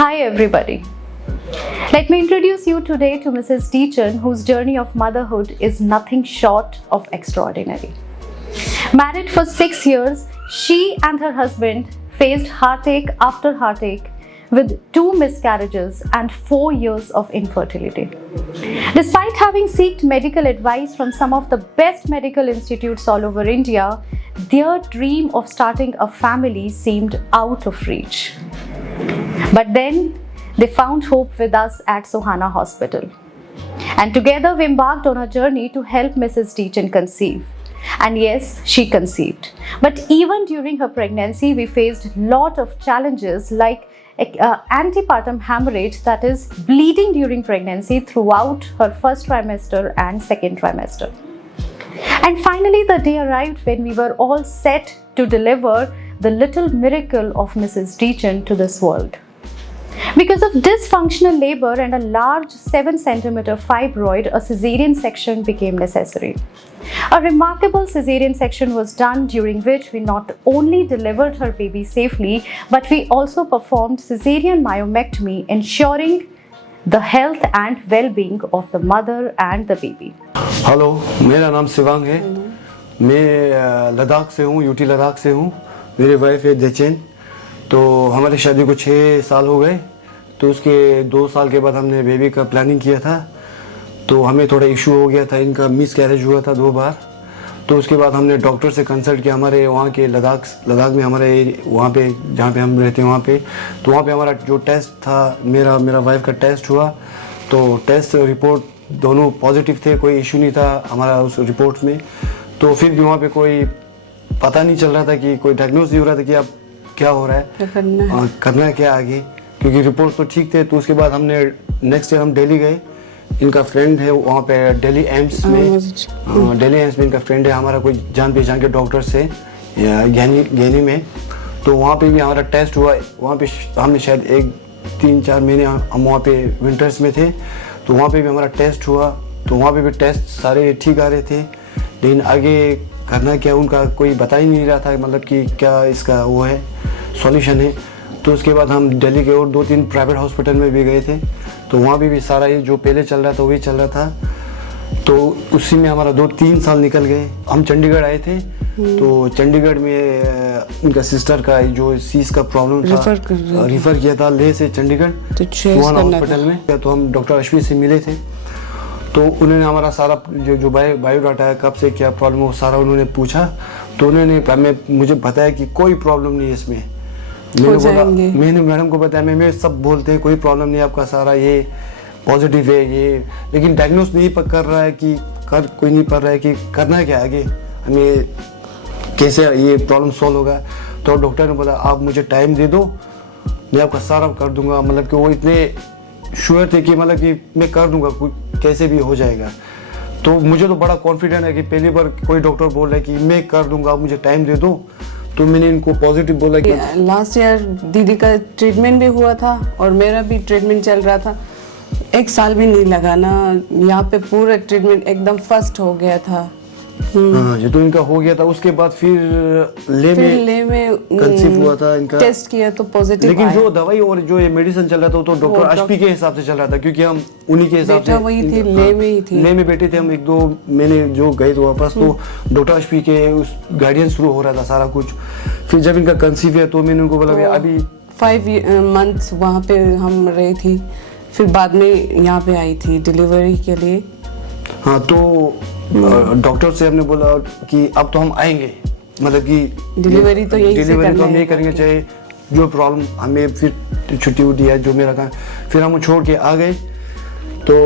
Hi everybody. Let me introduce you today to Mrs. Deacon, whose journey of motherhood is nothing short of extraordinary. Married for 6 years, she and her husband faced heartache after heartache with 2 miscarriages and 4 years of infertility. Despite having sought medical advice from some of the best medical institutes all over India, their dream of starting a family seemed out of reach. But then they found hope with us at Sohana Hospital. And together we embarked on a journey to help Mrs. Deacon conceive. And yes, she conceived. But even during her pregnancy, we faced a lot of challenges like antepartum hemorrhage, that is bleeding during pregnancy throughout her first trimester and second trimester. And finally, the day arrived when we were all set to deliver the little miracle of Mrs. Deacon to this world. Because of dysfunctional labor and a large 7 centimeter fibroid, a caesarean section became necessary. A remarkable caesarean section was done, during which we not only delivered her baby safely, but we also performed caesarean myomectomy, ensuring the health and well-being of the mother and the baby. Hello, मेरा नाम शिवांग है। मैं लद्दाख से हूँ, UT Ladakh से हूँ। मेरी wife है देचेन। तो हमारी शादी को 6 साल हो गए। तो उसके 2 साल के बाद हमने बेबी का प्लानिंग किया था। तो हमें थोड़ा इशू हो गया था, इनका मिस कैरेज हुआ था 2 बार। तो उसके बाद हमने डॉक्टर से कंसल्ट किया, हमारे वहाँ के लद्दाख में हमारे वहाँ पे जहाँ पे हम रहते हैं वहाँ पे। तो वहाँ पे हमारा जो टेस्ट था, मेरा वाइफ का टेस्ट हुआ। तो टेस्ट रिपोर्ट दोनों पॉजिटिव थे, कोई इशू नहीं था हमारा उस रिपोर्ट में। तो फिर भी वहाँ पे कोई पता नहीं चल रहा था कि कोई डायग्नोस नहीं हो रहा था कि अब क्या हो रहा है, करना है क्या आगे, क्योंकि रिपोर्ट तो ठीक थे। तो उसके बाद हमने नेक्स्ट डे हम दिल्ली गए। इनका फ्रेंड है वहाँ पे दिल्ली एम्स में इनका फ्रेंड है, हमारा कोई जान पहचान के डॉक्टर से ज्ञानी में। तो वहाँ पे भी हमारा टेस्ट हुआ। वहाँ पे हमने शायद 3-4 महीने हम वहाँ पे विंटर्स में थे। तो वहाँ पे भी हमारा टेस्ट हुआ। तो वहाँ पे भी टेस्ट सारे ठीक आ रहे थे, लेकिन आगे करना क्या उनका कोई बता ही नहीं रहा था, मतलब कि क्या इसका वो है सॉल्यूशन है। तो उसके बाद हम दिल्ली के और 2-3 प्राइवेट हॉस्पिटल में भी गए थे। तो वहाँ भी सारा ये जो पहले चल रहा था वही चल रहा था। तो उसी में हमारा 2-3 साल निकल गए। हम चंडीगढ़ आए थे। तो चंडीगढ़ में उनका सिस्टर का जो सीस का प्रॉब्लम था, रिफ़र किया था लेह से चंडीगढ़ सोहाना हॉस्पिटल में। तो हम डॉक्टर अश्विनी से मिले थे। तो उन्होंने हमारा सारा जो बायोडाटा है, कब से क्या प्रॉब्लम हो, सारा उन्होंने पूछा। तो उन्होंने मुझे बताया कि कोई प्रॉब्लम नहीं है इसमें। मैंने मैडम को बताया, मैं सब बोलते हैं कोई प्रॉब्लम नहीं, आपका सारा ये पॉजिटिव है ये, लेकिन डायग्नोस नहीं कर रहा है कि कोई नहीं पड़ रहा है कि करना क्या आगे, हमें कैसे ये प्रॉब्लम सॉल्व होगा। तो डॉक्टर ने बोला आप मुझे टाइम दे दो, मैं आपका सारा कर दूंगा। मतलब कि वो इतने श्योर थे कि मतलब कि मैं कर दूंगा, कैसे भी हो जाएगा। तो मुझे तो बड़ा कॉन्फिडेंट है कि पहली बार कोई डॉक्टर बोल रहा है कि मैं कर दूंगा, मुझे टाइम दे दो। तो मैंने इनको पॉजिटिव बोला कि लास्ट ईयर दीदी का ट्रीटमेंट भी हुआ था और मेरा भी ट्रीटमेंट चल रहा था। 1 साल भी नहीं लगा ना, यहाँ पे पूरा ट्रीटमेंट एकदम फर्स्ट हो गया था। हाँ, ये तो इनका हो गया था। उसके बाद फिर ले में कंसीव हुआ था इनका, टेस्ट किया तो पॉजिटिव। लेकिन जो दवाई और जो ये मेडिसिन चल रहा था तो डॉक्टर अश्पी के हिसाब से चल रहा था, क्योंकि हम उन्हीं के हिसाब से वही थी, ले में ही थी। ले में बैठे थे हम 1-2 महीने जो गए थे वापस। तो डॉक्टर अश्पी के उस गाइडेंस थ्रू हो रहा था सारा कुछ। फिर जब इनका कंसीव है तो मैंने उनको बोला अभी 5 मंथ्स वहाँ पे हम रही थी। फिर बाद में यहाँ पे आई थी डिलीवरी के लिए। हाँ, तो डॉक्टर से हमने बोला कि अब तो हम आएंगे, मतलब कि डिलीवरी तो हम यही करेंगे, चाहे जो प्रॉब्लम हमें। फिर छुट्टी उठी है जो मेरा काम, फिर हम छोड़ के आ गए। तो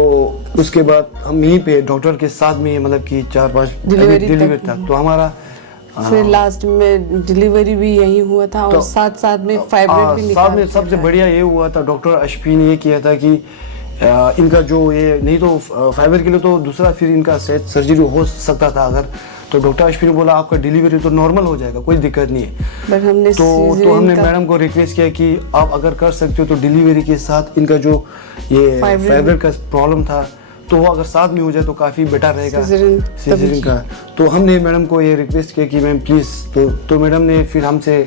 उसके बाद हम यहीं पे डॉक्टर के साथ में, मतलब कि 4-5 डिलीवरी तक। तो हमारा फिर लास्ट में डिलीवरी भी यही हुआ था। और साथ में फाइब्रोइड भी निकाल। साथ में सबसे बढ़िया ये हुआ था, डॉक्टर अश्विनी ने ये किया था कि इनका जो ये नहीं तो फाइबर के लिए तो दूसरा फिर इनका सर्जरी हो सकता था अगर। तो डॉक्टर अश्विनी ने बोला आपका डिलीवरी तो नॉर्मल हो जाएगा, कोई दिक्कत नहीं है। तो हमने मैडम को रिक्वेस्ट किया कि आप अगर कर सकते हो तो डिलीवरी के साथ इनका जो ये फाइबर का प्रॉब्लम था तो वो अगर साथ में हो जाए तो काफ़ी बेटर रहेगा सीजरिंग का। तो हमने मैडम को ये रिक्वेस्ट किया कि मैम प्लीज़। तो मैडम ने फिर हमसे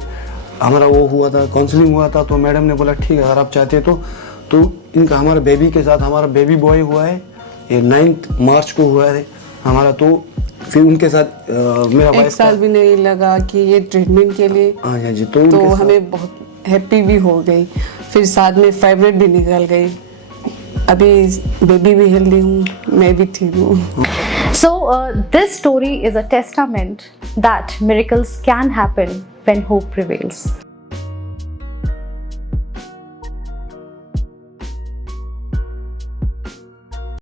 हमारा वो हुआ था, काउंसलिंग हुआ था, तो मैडम ने बोला ठीक है अगर आप चाहते तो इनका हमारा बेबी के साथ हमारा बेबी बॉय हुआ है, ये 9 मार्च को हुआ है हमारा। तो फिर उनके साथ मेरा एक वाइफ साल भी नहीं लगा कि ये ट्रीटमेंट के लिए, हाँ जी तो उनके साथ- हमें बहुत हैप्पी भी हो गई। फिर साथ में फाइब्रोइड भी निकल गई, अभी बेबी भी हेल्दी हूँ, मैं भी ठीक हूँ। So, this story is a testament that miracles can happen when hope prevails.